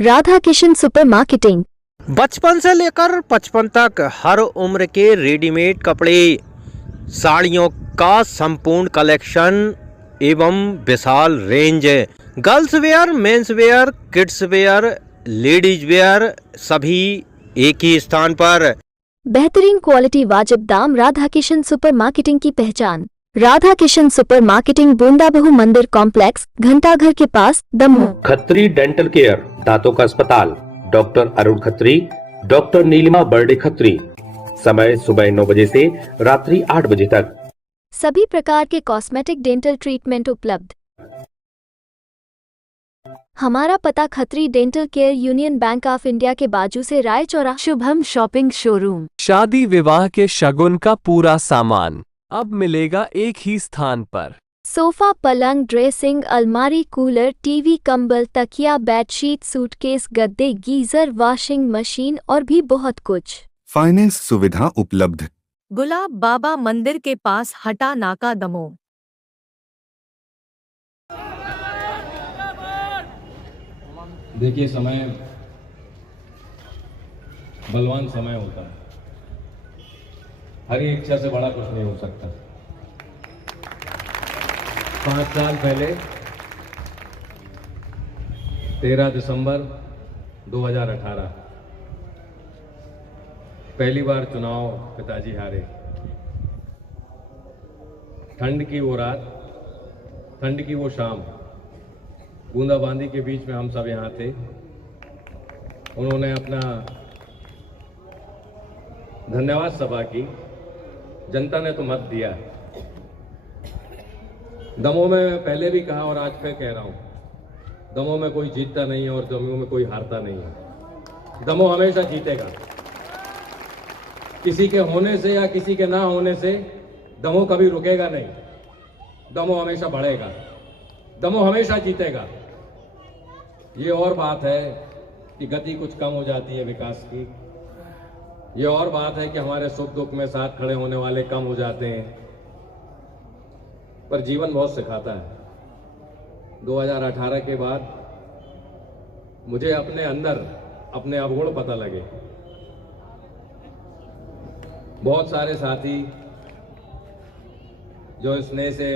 Radha Kishan super marketing. बचपन से लेकर 55 तक हर उम्र के रेडीमेड कपड़े, साड़ियों का संपूर्ण कलेक्शन एवं विशाल range. Girls wear, men's wear, kids wear, ladies wear सभी एक ही स्थान पर। बेहतरीन क्वालिटी, वाजिब दाम। राधा किशन सुपर मार्केटिंग की पहचान। राधा किशन सुपर मार्केटिंग, बूंदाबहू मंदिर कॉम्प्लेक्स, घंटाघर के पास, दमोह। खत्री डेंटल केयर, दांतों का अस्पताल, डॉक्टर अरुण खत्री, डॉक्टर नीलिमा बर्डे खत्री। समय सुबह 9 बजे से रात्रि 8 बजे तक। सभी प्रकार के कॉस्मेटिक डेंटल ट्रीटमेंट उपलब्ध। हमारा पता Khatri dental care, union bank of India के बाजू से, राय चौराहा। Shubham shopping showroom. शादी विवाह के शगुन का पूरा सामान अब मिलेगा एक ही स्थान पर। सोफा, पलंग, ड्रेसिंग, अलमारी, कूलर, टीवी, कंबल, तकिया, बेडशीट, सूटकेस, गद्दे, गीजर, वॉशिंग मशीन और भी बहुत कुछ। फाइनेंस सुविधा उपलब्ध। गुलाब बाबा मंदिर के पास, हटा नाका, दमोह। देखिए, समय बलवान समय होता है। हरी इच्छा से बड़ा कुछ नहीं हो सकता। 5 साल पहले 13 दिसंबर 2018 पहली बार चुनाव पिताजी हारे। ठंड की वो रात, ठंड की वो शाम, बूंदाबांदी के बीच में हम सब यहाँ थे। उन्होंने अपना धन्यवाद सभा की। जनता ने तो मत दिया। दमोह में पहले भी कहा और आज फिर कह रहा हूं, दमोह में कोई जीतता नहीं है और दमोह में कोई हारता नहीं है। दमोह हमेशा जीतेगा। किसी के होने से या किसी के ना होने से दमोह कभी रुकेगा नहीं। दमोह हमेशा बढ़ेगा। दमोह हमेशा जीतेगा। ये और बात है कि गति कुछ कम हो जाती है विकास की। ये और बात है कि हमारे सुख दुख में साथ खड़े होने वाले कम हो जाते हैं। पर जीवन बहुत सिखाता है। 2018 के बाद मुझे अपने अंदर अपने अवगुण पता लगे। बहुत सारे साथी जो स्नेह से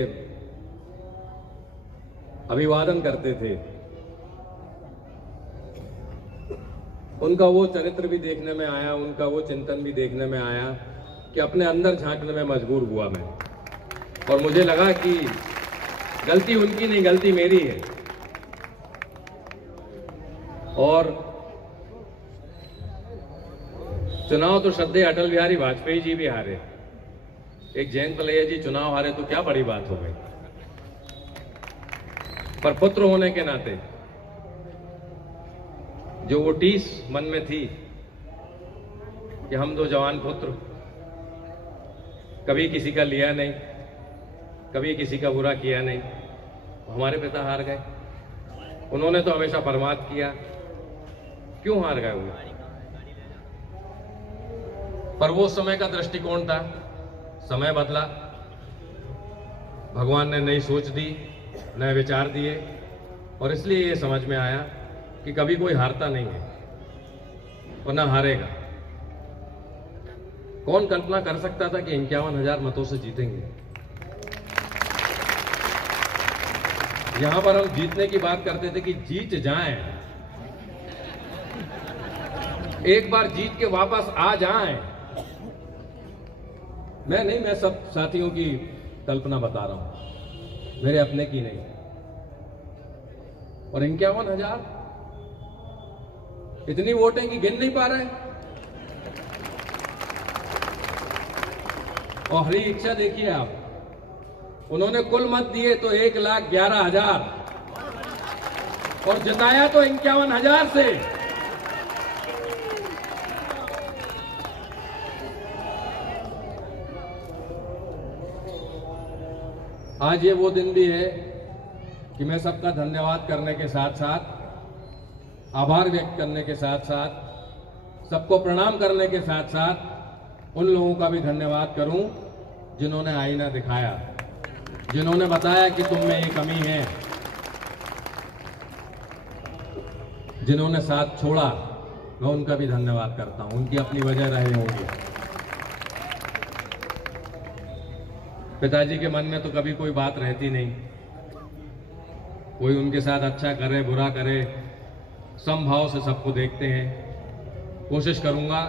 अभिवादन करते थे, उनका वो चरित्र भी देखने में आया, उनका वो चिंतन भी देखने में आया कि अपने अंदर झांकने में मजबूर हुआ मैं। और मुझे लगा कि गलती उनकी नहीं, गलती मेरी है। और चुनाव तो श्रद्धेय अटल बिहारी वाजपेयी जी भी हारे। एक जयंत पलैया जी चुनाव हारे तो क्या बड़ी बात हो गई। पर पुत्र होने के नाते जो वो टीस मन में थी कि हम दो जवान पुत्र, कभी किसी का लिया नहीं, कभी किसी का बुरा किया नहीं, हमारे पिता हार गए। उन्होंने तो हमेशा परमार्थ किया। क्यों हार गए वो? पर वो समय का दृष्टिकोण था। समय बदला, भगवान ने नई सोच दी, नए विचार दिए और इसलिए ये समझ में आया कि कभी कोई हारता नहीं है और ना हारेगा। कौन कल्पना कर सकता था कि 51,000 मतों से जीतेंगे। यहां पर हम जीतने की बात करते थे कि जीत जाएं, एक बार जीत के वापस आ जाएं। मैं सब साथियों की कल्पना बता रहा हूं, मेरे अपने की नहीं। और 51,000 इतनी वोटें कि गिन नहीं पा रहे। और हरी इच्छा देखिए आप, उन्होंने कुल मत दिए तो 1,11,000 और जिताया तो 51,000 से। आज ये वो दिन भी है कि मैं सबका धन्यवाद करने के साथ साथ, आभार व्यक्त करने के साथ साथ, सबको प्रणाम करने के साथ साथ उन लोगों का भी धन्यवाद करूं जिन्होंने आईना दिखाया, जिन्होंने बताया कि तुम में ये कमी है। जिन्होंने साथ छोड़ा, मैं उनका भी धन्यवाद करता हूं। उनकी अपनी वजह रही होंगी। पिताजी के मन में तो कभी कोई बात रहती नहीं, कोई उनके साथ अच्छा करे बुरा करे, समभाव से सबको देखते हैं। कोशिश करूंगा,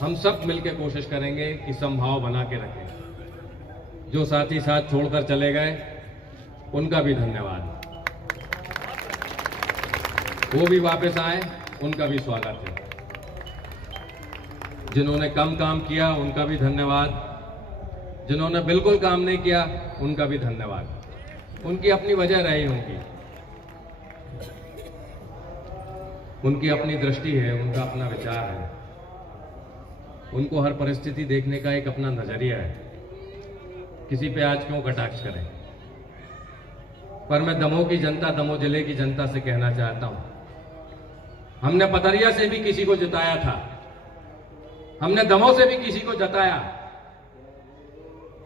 हम सब मिलकर कोशिश करेंगे कि समभाव बना के रखें। जो साथी साथ छोड़कर चले गए, उनका भी धन्यवाद। वो भी वापस आए, उनका भी स्वागत है। जिन्होंने कम काम किया, उनका भी धन्यवाद। जिन्होंने बिल्कुल काम नहीं किया, उनका भी धन्यवाद। उनकी अपनी वजह रही होगी, उनकी अपनी दृष्टि है, उनका अपना विचार है, उनको हर परिस्थिति देखने का एक अपना नजरिया है। किसी पे आज क्यों कटाक्ष करें। पर मैं दमोह की जनता, दमोह जिले की जनता से कहना चाहता हूं, हमने पथरिया से भी किसी को जिताया था, हमने दमोह से भी किसी को जिताया।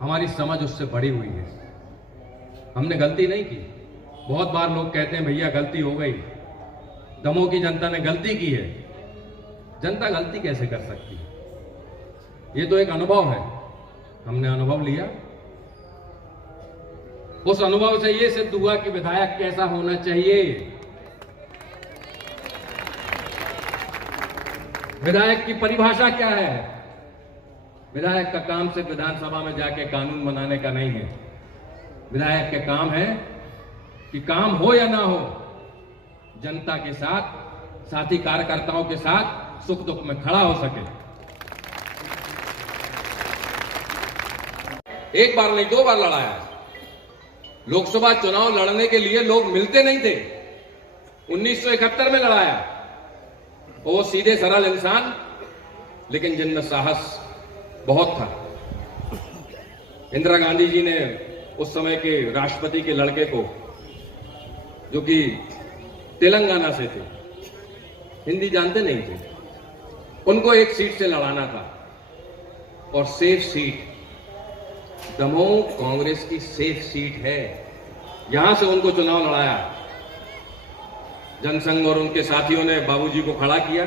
हमारी समझ उससे बड़ी हुई है। हमने गलती नहीं की। बहुत बार लोग कहते हैं भैया गलती हो गई, दमोह की जनता ने गलती की है। जनता गलती कैसे कर सकती है? ये तो एक अनुभव है, हमने अनुभव लिया। उस अनुभव से ये सिद्ध हुआ कि विधायक कैसा होना चाहिए। विधायक की परिभाषा क्या है? विधायक का काम सिर्फ विधानसभा में जाके कानून बनाने का नहीं है। विधायक के काम है कि काम हो या ना हो, जनता के साथ, साथी कार्यकर्ताओं के साथ सुख दुख में खड़ा हो सके। एक बार नहीं, 2 बार लड़ाया। लोकसभा चुनाव लड़ने के लिए लोग मिलते नहीं थे। 1971 में लड़ाया। वो सीधे सरल इंसान, लेकिन जिनमें साहस बहुत था। इंदिरा गांधी जी ने उस समय के राष्ट्रपति के लड़के को, जो कि तेलंगाना से थे, हिंदी जानते नहीं थे, उनको एक सीट से लड़ाना था। और सेफ सीट, दमोह कांग्रेस की सेफ सीट है। यहां से उनको चुनाव लड़ाया। जनसंघ और उनके साथियों ने बाबूजी को खड़ा किया।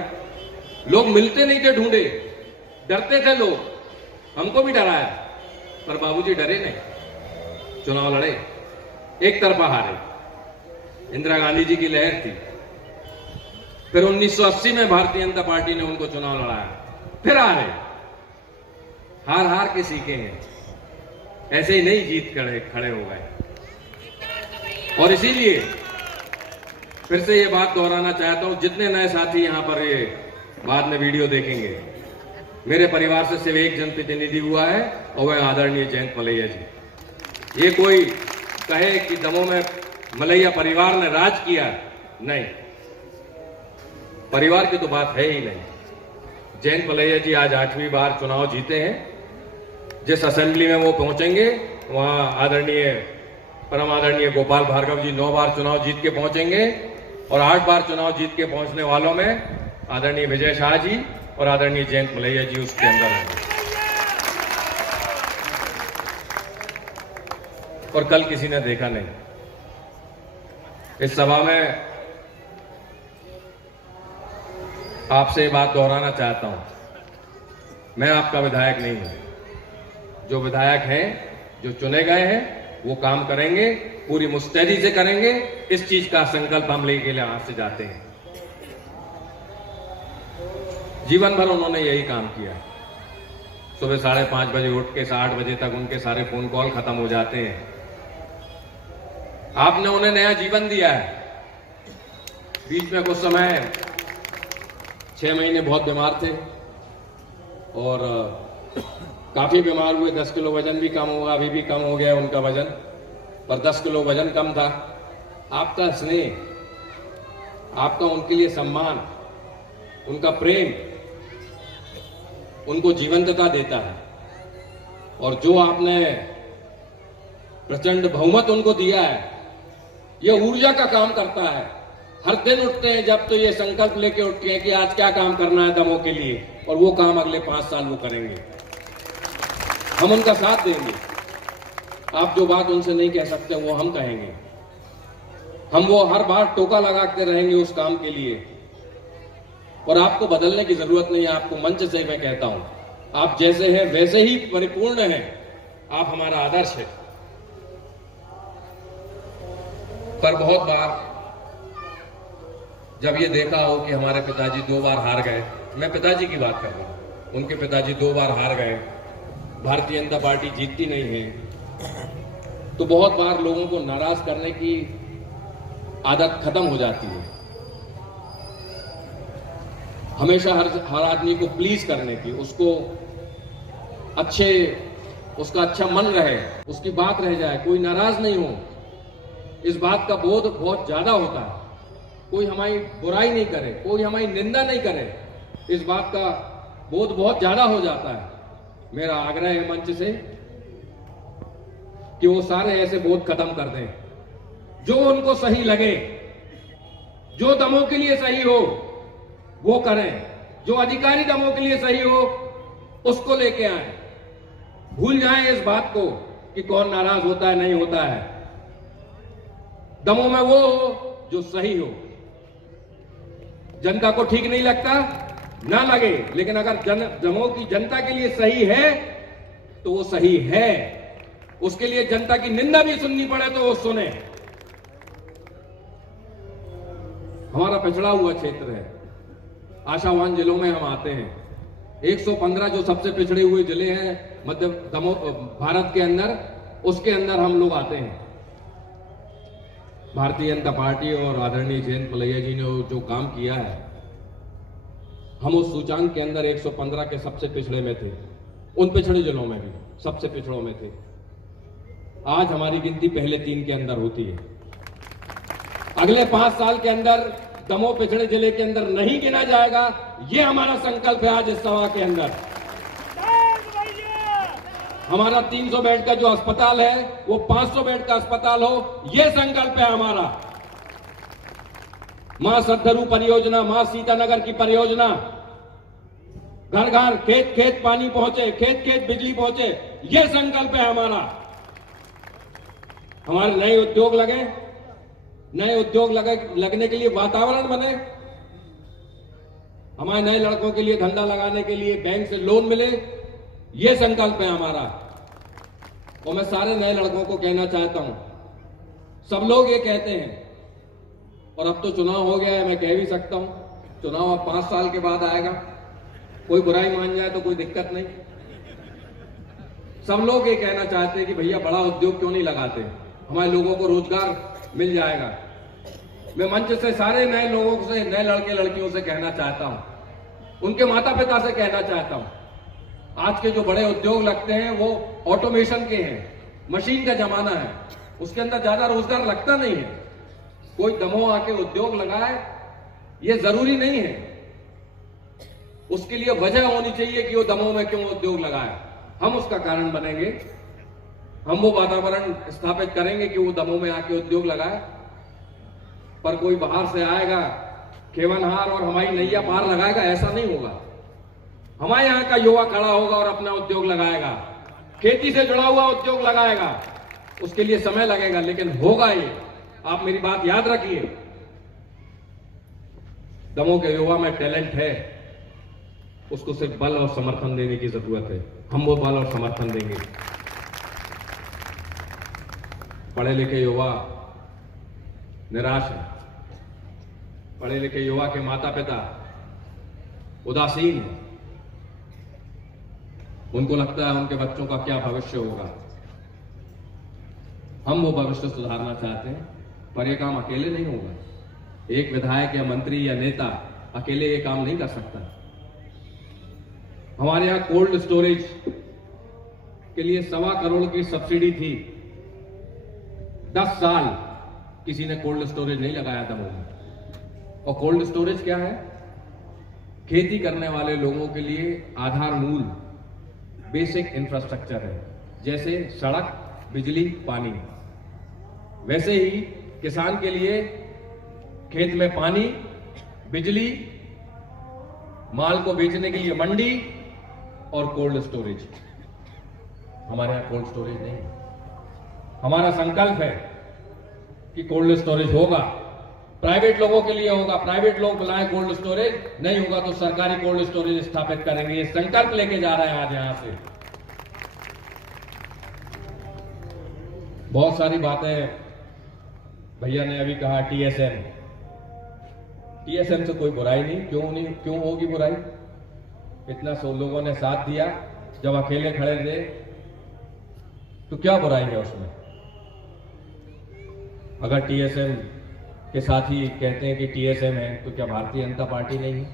लोग मिलते नहीं थे, ढूंढे, डरते थे लोग, हमको भी डराया, पर बाबूजी डरे नहीं, चुनाव लड़े, एक तरफा हारे। इंदिरा गांधी जी की लहर थी। फिर 1980 में भारतीय जनता पार्टी ने उनको चुनाव लड़ाया, फिर हारे। हार हार के सीखे हैं, ऐसे ही नहीं जीत खड़े हो गए। और इसीलिए फिर से ये बात दोहराना चाहता हूं, जितने नए साथी यहां पर ये बाद में वीडियो देखेंगे, मेरे परिवार से सिर्फ एक जनप्रतिनिधि हुआ है, और वह आदरणीय जयंत मलैया जी। ये कोई कहे कि दमोह में मलैया परिवार ने राज किया, नहीं, परिवार की तो बात है ही नहीं। जयंत मलैया जी आज 8वीं बार चुनाव जीते हैं। जिस असेंबली में वो पहुंचेंगे, वहां आदरणीय परम आदरणीय गोपाल भार्गव जी 9 बार चुनाव जीत के पहुंचेंगे, और 8 बार चुनाव जीत के पहुंचने वालों में आदरणीय विजय शाह जी और आदरणीय जयंत मलैया जी उसके अंदर होंगे। और कल किसी ने देखा नहीं। इस सभा में आपसे बात दोहराना चाहता हूं, मैं आपका विधायक नहीं हूं। जो विधायक हैं, जो चुने गए हैं, वो काम करेंगे, पूरी मुस्तैदी से करेंगे। इस चीज का संकल्प हम लेके यहां से जाते हैं। जीवन भर उन्होंने यही काम किया। सुबह 5:30 बजे उठ के 8 बजे तक उनके सारे फोन कॉल खत्म हो जाते हैं। आपने उन्हें नया जीवन दिया है। बीच में कुछ समय 6 महीने बहुत बीमार थे और काफी बीमार हुए। 10 किलो वजन भी कम हुआ, अभी भी कम हो गया उनका वजन, पर 10 किलो वजन कम था। आपका स्नेह, आपका उनके लिए सम्मान, उनका प्रेम उनको जीवंतता देता है। और जो आपने प्रचंड बहुमत उनको दिया है, ये ऊर्जा का काम करता है। हर दिन उठते हैं जब तो ये संकल्प लेके उठते हैं कि आज क्या काम करना है दमोह के लिए, और वो काम अगले 5 साल वो करेंगे। हम उनका साथ देंगे। आप जो बात उनसे नहीं कह सकते वो हम कहेंगे। हम वो हर बार टोका लगाते रहेंगे उस काम के लिए, और आपको बदलने की जरूरत नहीं है। आपको मंच से मैं कहता हूं, आप जैसे हैं वैसे ही परिपूर्ण हैं, आप हमारा आदर्श है। पर बहुत बार जब ये देखा हो कि हमारे पिताजी 2 बार हार गए, मैं पिताजी की बात कर रहा हूं, उनके पिताजी 2 बार हार गए, भारतीय जनता पार्टी जीतती नहीं है, तो बहुत बार लोगों को नाराज करने की आदत खत्म हो जाती है। हमेशा हर आदमी को प्लीज करने की, उसका अच्छा मन रहे, उसकी बात रह जाए, कोई नाराज नहीं हो, इस बात का बोध बहुत ज्यादा होता है। कोई हमारी बुराई नहीं करे, कोई हमारी निंदा नहीं करे, इस बात का बोध बहुत ज्यादा हो जाता है। मेरा आग्रह है मंच से कि वो सारे ऐसे बोध खत्म कर दें, जो उनको सही लगे, जो दमों के लिए सही हो वो करें, जो अधिकारी दमों के लिए सही हो उसको लेके आए। भूल जाएं इस बात को कि कौन नाराज होता है नहीं होता है। दमों में वो हो जो सही हो। जनता को ठीक नहीं लगता ना लगे, लेकिन अगर दमों की जनता के लिए सही है तो वो सही है। उसके लिए जनता की निंदा भी सुननी पड़े तो वो सुने। हमारा पिछड़ा हुआ क्षेत्र है, आशावान जिलों में हम आते हैं। 115 जो सबसे पिछड़े हुए जिले हैं मध्य भारत के अंदर, उसके अंदर हम लोग आते हैं। भारतीय जनता पार्टी और आदरणीय जयंत मलैया जी ने जो काम किया है, हम उस सूचांक के अंदर 115 के सबसे पिछड़े में थे, उन पिछड़े जिलों में भी सबसे पिछड़ों में थे। आज हमारी गिनती पहले 3 के अंदर होती है। अगले 5 साल के अंदर दमोह पिछड़े जिले के अंदर नहीं गिना जाएगा, ये हमारा संकल्प है। आज इस सभा के अंदर हमारा 300 बेड का जो अस्पताल है वो 500 बेड का अस्पताल हो, ये संकल्प है हमारा। मां सद्धरू परियोजना, मां सीतानगर की परियोजना, घर घर खेत खेत पानी पहुंचे, खेत खेत बिजली पहुंचे, ये संकल्प है हमारा। हमारे नए उद्योग लगे, नए उद्योग लगने के लिए वातावरण बने, हमारे नए लड़कों के लिए धंधा लगाने के लिए बैंक से लोन मिले, ये संकल्प है हमारा। और मैं सारे नए लड़कों को कहना चाहता हूं, सब लोग ये कहते हैं, और अब तो चुनाव हो गया है, मैं कह भी सकता हूं, चुनाव अब 5 साल के बाद आएगा, कोई बुराई मान जाए तो कोई दिक्कत नहीं। सब लोग ये कहना चाहते हैं कि भैया बड़ा उद्योग क्यों नहीं लगाते, हमारे लोगों को रोजगार मिल जाएगा। मैं मंच से सारे नए लोगों से, नए लड़के लड़कियों से कहना चाहता हूं, उनके माता पिता से कहना चाहता हूं, आज के जो बड़े उद्योग लगते हैं वो ऑटोमेशन के हैं, मशीन का जमाना है, उसके अंदर ज्यादा रोजगार लगता नहीं है। कोई दमोह आके उद्योग लगाए ये जरूरी नहीं है, उसके लिए वजह होनी चाहिए कि वो दमोह में क्यों उद्योग लगाए। हम उसका कारण बनेंगे, हम वो वातावरण स्थापित करेंगे कि वो दमोह में आके उद्योग लगाए। पर कोई बाहर से आएगा केवनहार और हमारी नैया पार लगाएगा, ऐसा नहीं होगा। हमारे यहाँ का युवा खड़ा होगा और अपना उद्योग लगाएगा, खेती से जुड़ा हुआ उद्योग लगाएगा। उसके लिए समय लगेगा लेकिन होगा ये, आप मेरी बात याद रखिए। दमोह के युवा में टैलेंट है, उसको सिर्फ बल और समर्थन देने की जरूरत है। हम वो बल और समर्थन देंगे। पढ़े लिखे युवा निराश है, पढ़े लिखे युवा के माता पिता उदासीन है, उनको लगता है उनके बच्चों का क्या भविष्य होगा। हम वो भविष्य सुधारना चाहते हैं, पर यह काम अकेले नहीं होगा। एक विधायक या मंत्री या नेता अकेले ये काम नहीं कर सकता। हमारे यहां कोल्ड स्टोरेज के लिए 1.25 करोड़ की सब्सिडी थी, 10 साल किसी ने कोल्ड स्टोरेज नहीं लगाया दमोह में। और कोल्ड स्टोरेज क्या है? खेती करने वाले लोगों के लिए आधार मूल बेसिक इंफ्रास्ट्रक्चर है, जैसे सड़क, बिजली, पानी। वैसे ही किसान के लिए खेत में पानी, बिजली, माल को बेचने के लिए मंडी और कोल्ड स्टोरेज। हमारे यहां कोल्ड स्टोरेज नहीं है। हमारा संकल्प है कि कोल्ड स्टोरेज होगा, प्राइवेट लोगों के लिए होगा, प्राइवेट लोग बुलाए कोल्ड स्टोरेज, नहीं होगा तो सरकारी कोल्ड स्टोरेज स्थापित करेंगे। ये संकल्प लेके जा रहे हैं आज यहां से। बहुत सारी बातें भैया ने अभी कहा, टीएसएम से कोई बुराई नहीं, क्यों होगी बुराई? इतना सब लोगों ने साथ दिया, जब अकेले खड़े थे तो क्या बुराई है उसमें? अगर टीएसएम के साथी कहते हैं कि टीएसएम है तो क्या भारतीय जनता पार्टी नहीं है?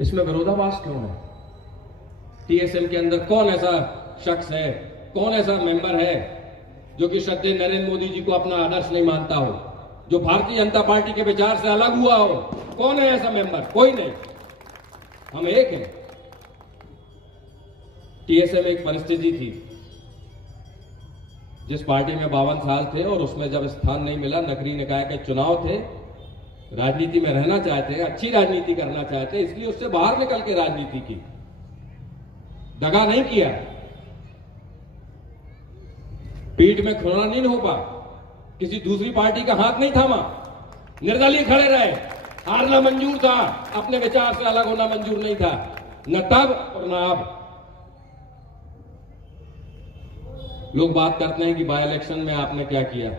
इसमें विरोधाभास क्यों है? टीएसएम के अंदर कौन ऐसा शख्स है, कौन ऐसा मेंबर है जो कि श्रद्धेय नरेंद्र मोदी जी को अपना आदर्श नहीं मानता हो, जो भारतीय जनता पार्टी के विचार से अलग हुआ हो? कौन है ऐसा मेंबर? कोई नहीं। हम एक हैं। टीएसएम एक परिस्थिति थी, जिस पार्टी में 52 साल थे और उसमें जब स्थान नहीं मिला, नगरीय निकाय के चुनाव थे, राजनीति में रहना चाहते, अच्छी राजनीति करना चाहते, इसलिए उससे बाहर निकल के राजनीति की, दगा नहीं किया, पीठ में खुरना नहीं होपा, किसी दूसरी पार्टी का हाथ नहीं थामा, निर्दलीय खड़े रहे। हारना मंजूर था, अपने विचार से अलग होना मंजूर नहीं था, न तब और न अब। लोग बात करते हैं कि बाय इलेक्शन में आपने क्या किया।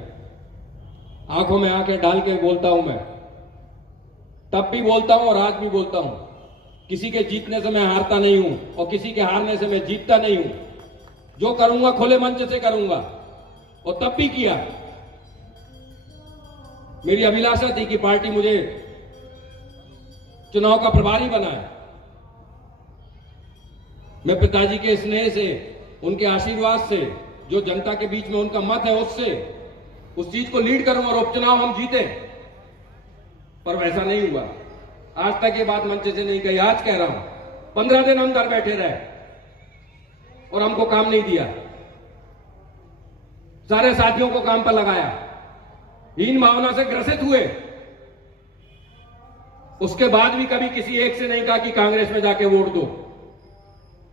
आंखों में आंखें डाल के बोलता हूं मैं, तब भी बोलता हूं और आज भी बोलता हूं। किसी के जीतने से मैं हारता नहीं हूं और किसी के हारने से मैं जीतता नहीं हूं। जो करूंगा खुले मंच से करूंगा, और तब भी किया। मेरी अभिलाषा थी कि पार्टी मुझे चुनाव का प्रभारी बनाए। मैं पिताजी के स्नेह से, उनके आशीर्वाद से, जो जनता के बीच में उनका मत है उससे, उस चीज को लीड करूं और उपचुनाव हम जीते। पर वैसा नहीं हुआ। आज तक ये बात मंच से नहीं कही, आज कह रहा हूं। 15 दिन हम घर बैठे रहे और हमको काम नहीं दिया। सारे साथियों को काम पर लगाया, हीन भावना से ग्रसित हुए। उसके बाद भी कभी किसी एक से नहीं कहा कि कांग्रेस में जाके वोट दो।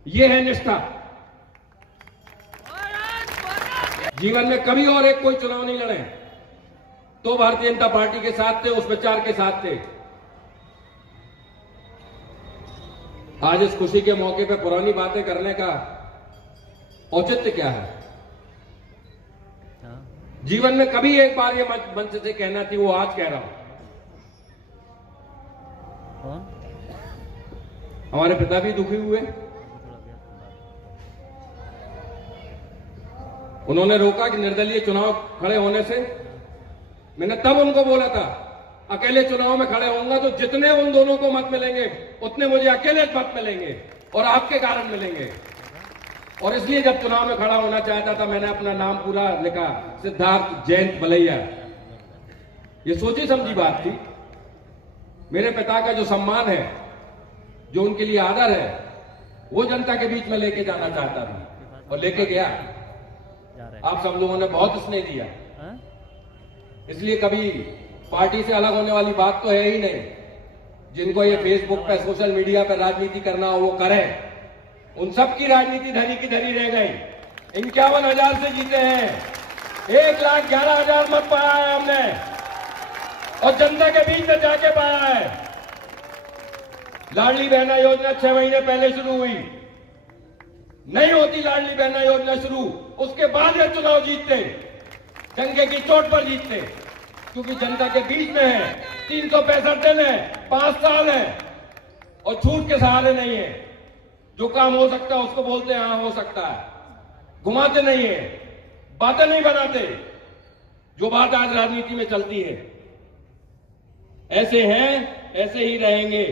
यह है निष्ठा। जीवन में कभी और एक कोई चुनाव नहीं लड़े तो भारतीय जनता पार्टी के साथ थे, उस विचार के साथ थे। आज इस खुशी के मौके पर पुरानी बातें करने का औचित्य क्या है? जीवन में कभी एक बार ये मंच से कहना थी, वो आज कह रहा हूं। हमारे पिता भी दुखी हुए, उन्होंने रोका कि निर्दलीय चुनाव खड़े होने से। मैंने तब उनको बोला था, अकेले चुनाव में खड़े होऊंगा तो जितने उन दोनों को मत मिलेंगे उतने मुझे अकेले मत मिलेंगे और आपके कारण मिलेंगे। और इसलिए जब चुनाव में खड़ा होना चाहता था, मैंने अपना नाम पूरा लिखा, सिद्धार्थ जयंत बलैया। ये सोची समझी बात थी। मेरे पिता का जो सम्मान है, जो उनके लिए आदर है, वो जनता के बीच में लेके जाना चाहता था और लेके गया। आप सब लोगों ने बहुत स्नेह दिया, इसलिए कभी पार्टी से अलग होने वाली बात तो है ही नहीं। जिनको ये फेसबुक पे, सोशल मीडिया पे राजनीति करना हो वो करें। उन सब की राजनीति धरी की धरी रह गई। 51,000 से जीते हैं, 1,11,000 मत पाया है हमने और जनता के बीच में जाके पाया है। लाडली बहना योजना 6 महीने पहले शुरू हुई। नहीं होती लाडली बहना योजना शुरू, उसके बाद ये चुनाव जीतते, डंके की चोट पर जीतते, क्योंकि जनता के बीच में है। 365 दिन है, 5 साल है और झूठ के सहारे नहीं है। जो काम हो सकता है उसको बोलते हैं हाँ हो सकता है, घुमाते नहीं है, बातें नहीं बनाते। जो बात आज राजनीति में चलती है, ऐसे हैं, ऐसे ही रहेंगे।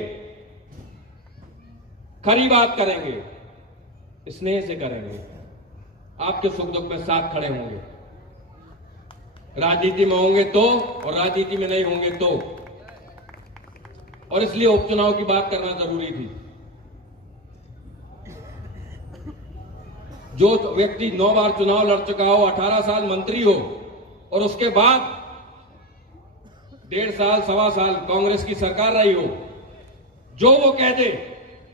खरी बात करेंगे, स्नेह से करेंगे, आपके सुख दुख में साथ खड़े होंगे। राजनीति में होंगे तो, और राजनीति में नहीं होंगे तो। और इसलिए उपचुनाव की बात करना जरूरी थी। जो व्यक्ति 9 बार चुनाव लड़ चुका हो, 18 साल मंत्री हो और उसके बाद 1.5 साल, 1.25 साल कांग्रेस की सरकार रही हो, जो वो कह दे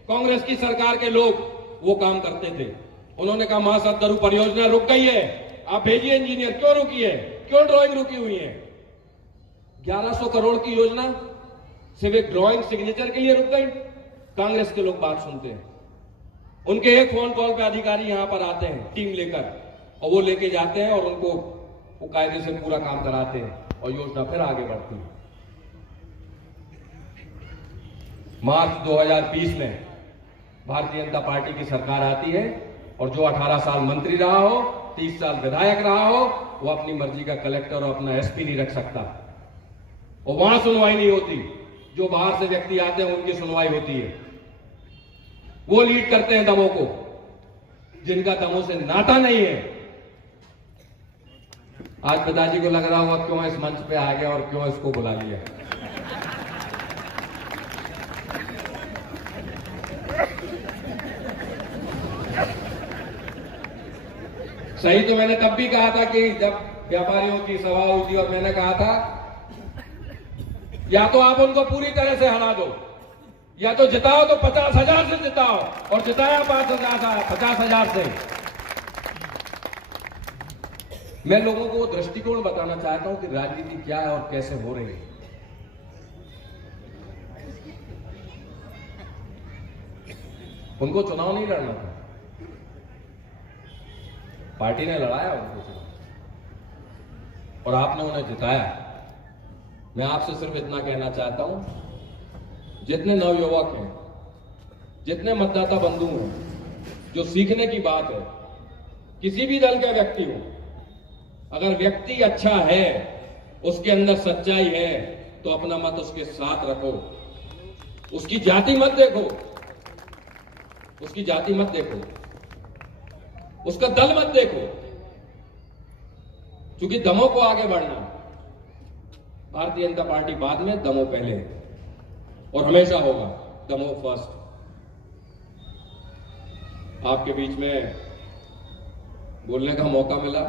कांग्रेस की सरकार के लोग वो काम करते थे। उन्होंने कहा महासत्तरू परियोजना रुक गई है, आप भेजिए इंजीनियर। क्यों रुकी है? क्यों ड्राइंग रुकी हुई है? 1100 करोड़ की योजना सिर्फ एक ड्राइंग सिग्नेचर के लिए रुक गई। कांग्रेस के लोग बात सुनते हैं, उनके एक फोन कॉल पे अधिकारी यहां पर आते हैं टीम लेकर, और वो लेके जाते हैं और उनको वो कायदे से पूरा काम कराते हैं और योजना फिर आगे बढ़ती है। मार्च 2020 में भारतीय जनता पार्टी की सरकार आती है और जो 18 साल मंत्री रहा हो, 30 साल विधायक रहा हो, वो अपनी मर्जी का कलेक्टर और अपना एसपी नहीं रख सकता, और वहां सुनवाई नहीं होती। जो बाहर से व्यक्ति आते हैं उनकी सुनवाई होती है। वो लीड करते हैं दमों को, जिनका दमों से नाता नहीं है। आज पिताजी को लग रहा होगा क्यों इस मंच पे आ गया और क्यों इसको बुला लिया। सही तो मैंने तब भी कहा था कि जब व्यापारियों की सभा हुई थी और मैंने कहा था या तो आप उनको पूरी तरह से हरा दो, या तो जिताओ तो 50,000 से जिताओ, और जिताया 50,000 से। मैं लोगों को दृष्टिकोण बताना चाहता हूं कि राजनीति क्या है और कैसे हो रही है। उनको चुनाव नहीं लड़ना था, पार्टी ने लड़ाया उनको चुनाव और आपने उन्हें जिताया। मैं आपसे सिर्फ इतना कहना चाहता हूं, जितने नवयुवक हैं, जितने मतदाता बंधु हैं, जो सीखने की बात है, किसी भी दल का व्यक्ति हो, अगर व्यक्ति अच्छा है, उसके अंदर सच्चाई है, तो अपना मत उसके साथ रखो। उसकी जाति मत देखो, उसकी जाति मत देखो, उसका दल मत देखो, क्योंकि दमों को आगे बढ़ना। भारतीय जनता पार्टी बाद में, दमों पहले, और हमेशा होगा दमों फर्स्ट। आपके बीच में बोलने का मौका मिला,